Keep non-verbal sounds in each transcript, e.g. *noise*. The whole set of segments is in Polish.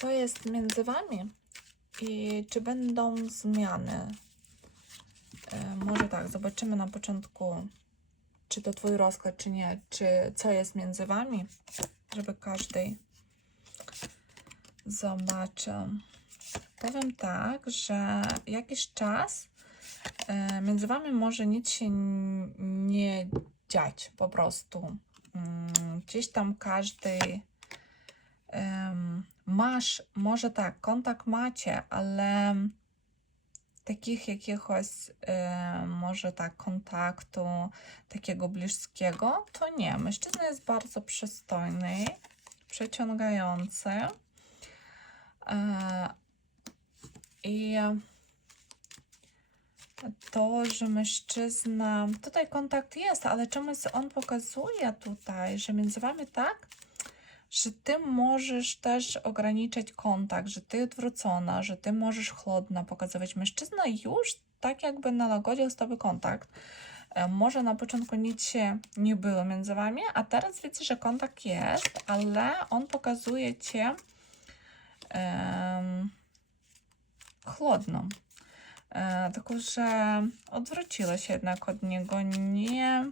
co jest między Wami i czy będą zmiany. E, może tak, zobaczymy na początku, czy to Twój rozkład, czy nie, czy co jest między Wami, żeby każdy zobaczył. Powiem tak, że jakiś czas e, między Wami może nic się nie dziać po prostu. Mm, Gdzieś tam każdy masz, może tak, kontakt macie, ale takich jakiegoś e, może tak kontaktu takiego bliskiego, to nie. Mężczyzna jest bardzo przystojny, przeciągający. E, I to, że mężczyzna, tutaj kontakt jest, ale czemuś on pokazuje tutaj, że między wami tak, że ty możesz też ograniczać kontakt, że ty odwrócona, że ty możesz chłodno pokazywać. Mężczyzna już tak jakby nałagodził z tobą kontakt. E, Może na początku nic się nie było między wami, a teraz widzę, że kontakt jest, ale on pokazuje cię em, chłodno. E, tylko, że odwróciła się jednak od niego. Nie,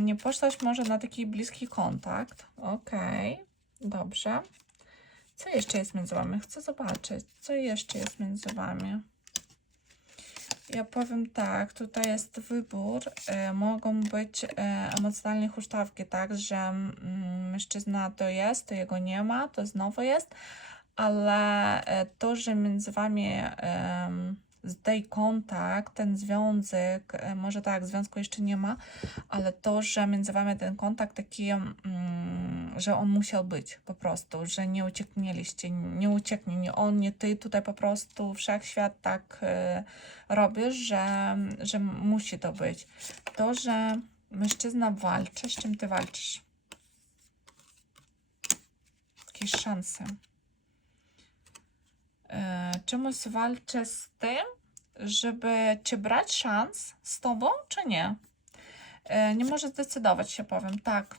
nie poszłaś może na taki bliski kontakt. Okej, dobrze. Co jeszcze jest między wami? Chcę zobaczyć, co jeszcze jest między wami. Ja powiem tak, tutaj jest wybór. E, mogą być e, emocjonalne huśtawki, tak, że mm, mężczyzna to jest, to jego nie ma, to znowu jest, ale e, to, że między wami em, zdej kontakt, ten związek, e, może tak, związku jeszcze nie ma, ale to, że między wami ten kontakt taki, mm, że on musiał być po prostu, że nie ucieknieliście, nie ucieknie, nie on, nie ty, tutaj po prostu wszechświat tak e, robi, że, że musi to być. To, że mężczyzna walczy, z czym ty walczysz? Jakieś szanse. E, czemuś walczę z tym, żeby czy brać szans z tobą, czy nie. E, nie może zdecydować się, powiem tak.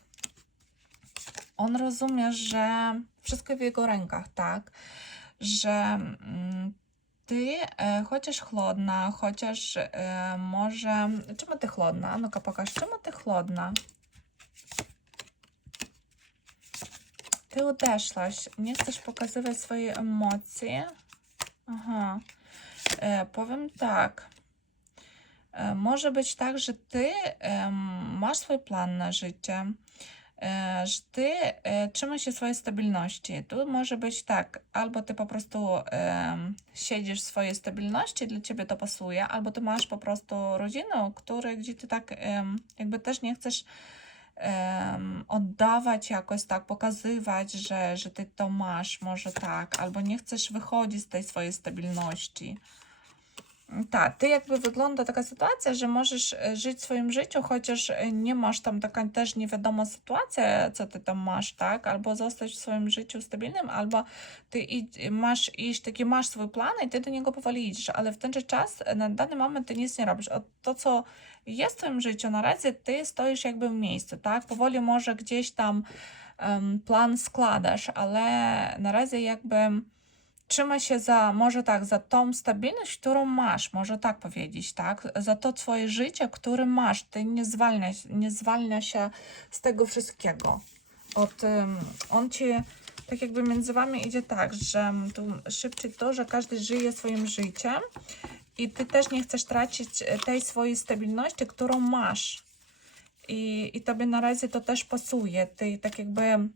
On rozumie, że wszystko w jego rękach, tak, że mm, ty e, chociaż chłodna, chociaż może. Czemu ty chłodna? No-ка pokaż, czemu ty chłodna? Ty odeszłaś, nie chcesz pokazywać swoje emocje. Aha. E, powiem tak. E, może być tak, że ty em, masz swój plan na życie, e, że ty e, trzymasz się swojej stabilności. Tu może być tak, albo ty po prostu em, siedzisz w swojej stabilności, dla ciebie to pasuje, albo ty masz po prostu rodzinę, której, gdzie ty tak em, jakby też nie chcesz oddawać jakoś tak, pokazywać, że, że ty to masz, może tak, albo nie chcesz wychodzić z tej swojej stabilności. Tak, ty jakby wygląda taka sytuacja, że możesz e, żyć swoim życiu, chociaż e, nie masz tam taka też nie wiadoma sytuacja, co ty tam masz, tak? Albo zostać w swoim życiu stabilnym, albo ty idź, masz iść, taki masz swój plan i ty do niego powoli idziesz, ale w ten czas e, na dany moment ty nic nie robisz. O to, co jest w twoim życiu na razie, ty stoisz jakby w miejscu, tak? Powoli może gdzieś tam em, plan składasz, ale na razie jakby trzyma się za, może tak, za tą stabilność, którą masz, może tak powiedzieć, tak? Za to twoje życie, które masz. Ty nie zwalnia, nie zwalnia się z tego wszystkiego. Od, on ci, tak jakby między wami idzie tak, że tu szybciej to, że każdy żyje swoim życiem i ty też nie chcesz tracić e, tej swojej stabilności, którą masz. I, i tobie na razie to też pasuje. Ty tak jakby... em,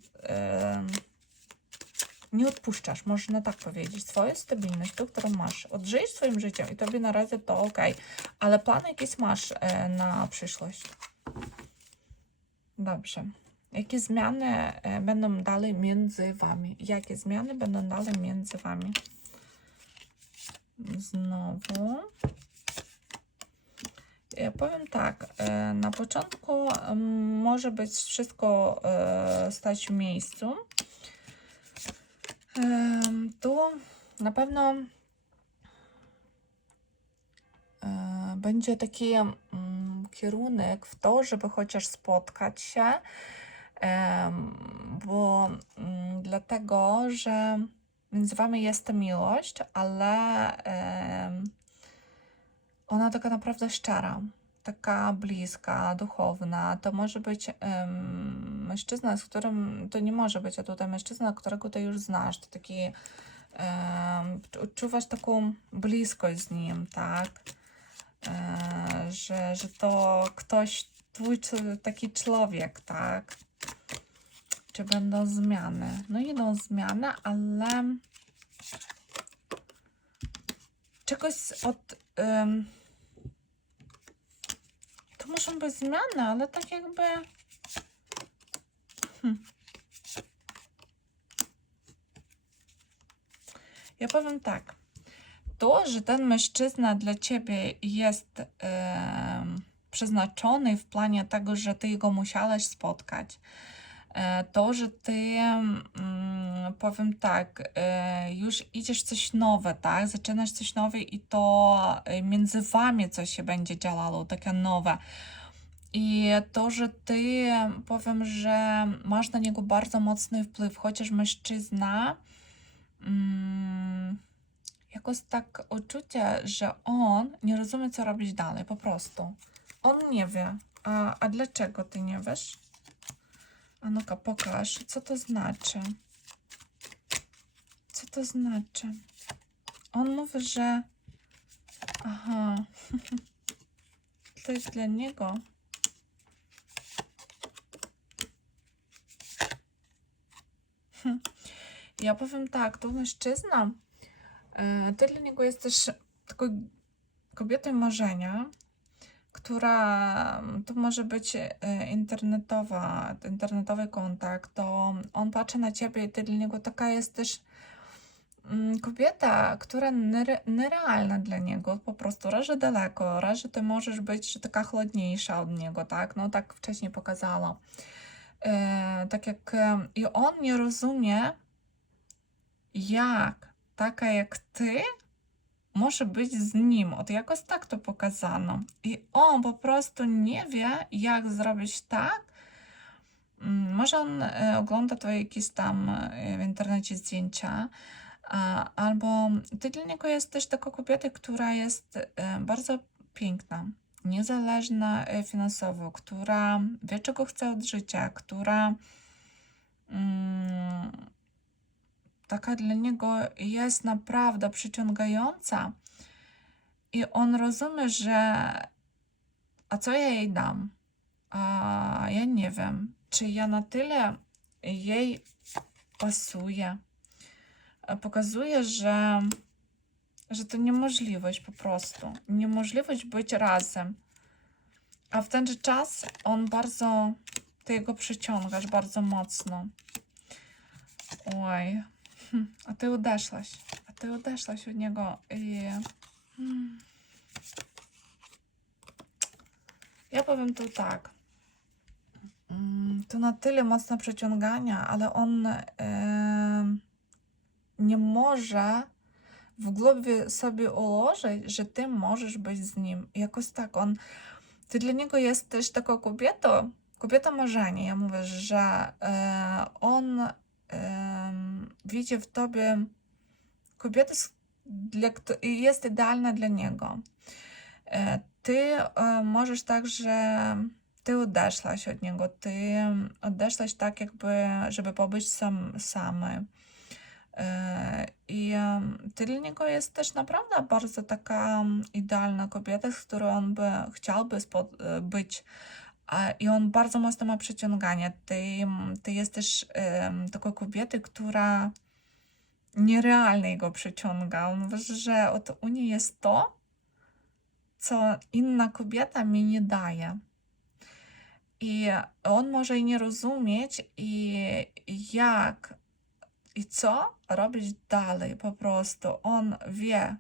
nie odpuszczasz, można tak powiedzieć, swoją stabilność, tą, którą masz, odżyjesz swoim życiem i tobie na razie to ok, ale plan jakiś masz e, na przyszłość. Dobrze. Jakie zmiany e, będą dalej między wami? Jakie zmiany będą dalej między wami? Znowu. Ja powiem tak, e, na początku em, może być wszystko stać w miejscu, Tu na pewno e, będzie taki kierunek w to, żeby chociaż spotkać się, bo mm, dlatego że między wami jest miłość, ale ona taka naprawdę szczera, taka bliska, duchowna. To może być em, mężczyzna, z którym to nie może być, a tutaj mężczyzna, którego ty już znasz. To taki em, odczuwasz taką bliskość z nim, tak? E, że, że to ktoś, twój taki człowiek, tak? Czy będą zmiany? No idą zmiany, ale czegoś od. to muszą być zmiany, ale tak jakby. Hm. Ja powiem tak. To, że ten mężczyzna dla ciebie jest em, przeznaczony w planie tego, że ty go musiałaś spotkać, e, to, że ty, mm, powiem tak, e, już idziesz coś nowe, tak? Zaczynasz coś nowe i to e, między wami coś się będzie działało, takie nowe. I to, że ty, powiem, że masz na niego bardzo mocny wpływ, chociaż mężczyzna, mm, jakoś tak uczucie, że on nie rozumie, co robić dalej, po prostu. On nie wie. A, a dlaczego ty nie wiesz? A no-ka, pokaż, co to znaczy. Co to znaczy? On mówi, że. Aha. *laughs* to jest dla niego. *laughs* Ja powiem tak, to mężczyzna, e, ty dla niego jesteś taką kobietą marzenia, która to może być e, internetowa, internetowy kontakt, to on patrzy na ciebie i ty dla niego taka jesteś mm, kobieta, która nere, nerealna dla niego, po prostu raz, daleko, raz, ty możesz być że taka chłodniejsza od niego, tak, no tak wcześniej pokazała. E, tak jak e, i on nie rozumie, jak taka jak ty może być z nim. Od jakoś tak to pokazano. I on po prostu nie wie, jak zrobić tak. Mm, Może on e, ogląda twoje jakieś tam e, w internecie zdjęcia, albo ty dla niego jesteś taką kobietą, która jest e, bardzo piękna, niezależna e, finansowo, która wie, czego chce od życia, która mm, taka dla niego jest naprawdę przyciągająca. I on rozumie, że a co ja jej dam? A ja nie wiem, czy ja na tyle jej pasuję. A Pokazuje, że, że to niemożliwość po prostu. Niemożliwość być razem. A w ten czas on bardzo, ty jego przyciągasz bardzo mocno. Oj, Hm, a ty odeszłaś. A ty odeszłaś od niego i. Hmm. Ja powiem tu tak. Mm, To na tyle mocne przeciągania, ale on em, nie może w głowie sobie ułożyć, że ty możesz być z nim. Jakoś tak on. Ty dla niego jesteś taką kobietą, kobieta marzenia. Ja mówię, że e, on em, widzi w tobie kobietę, dla, jest idealna dla niego. E, Ty e, możesz także, ty odeszłaś od niego, ty odeszłaś tak jakby, żeby pobyć sam, samy. E, I em, ty dla niego jest też naprawdę bardzo taka idealna kobieta, z którą on by chciałby e, być. I on bardzo mocno ma przyciąganie. Ty, ty jesteś taką kobietą, która nierealnie go przyciąga. On mówi, że od Unii jest to, co inna kobieta mi nie daje. I on może i nie rozumieć, i jak i co robić dalej. Po prostu on wie,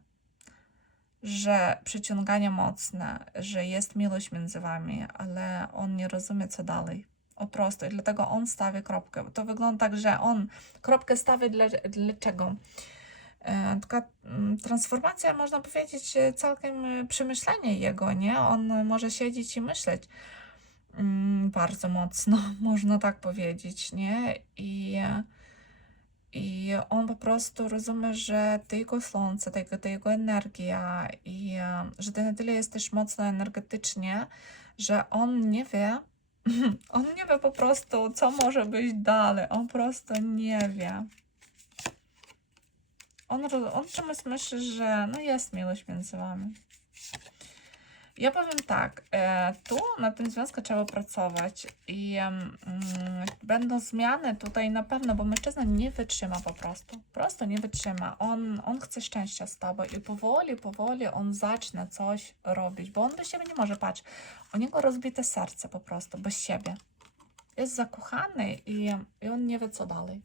że przyciąganie mocne, że jest miłość między wami, ale on nie rozumie, co dalej. Po prostu. I dlatego on stawi kropkę. To wygląda tak, że on kropkę stawi dla, dlaczego? E, Taka mm, transformacja, można powiedzieć, e, całkiem e, przemyślenie jego, nie? On może siedzieć i myśleć mm, bardzo mocno, *laughs* można tak powiedzieć, nie? I, I on po prostu rozumie, że ty jego słońce, ty, ty jego energia i że ty na tyle jesteś mocno energetycznie, że on nie wie, on nie wie po prostu, co może być dalej. On po prostu nie wie. On, on czymś myśli, że no jest miłość między wami. Ja powiem tak, e, tu na tym związku trzeba pracować i mm, będą zmiany tutaj na pewno, bo mężczyzna nie wytrzyma po prostu. Po prostu nie wytrzyma. On, on chce szczęścia z tobą i powoli, powoli on zacznie coś robić, bo on bez siebie nie może patrzeć. U niego rozbite serce po prostu, bez siebie. Jest zakochany i, i on nie wie co dalej.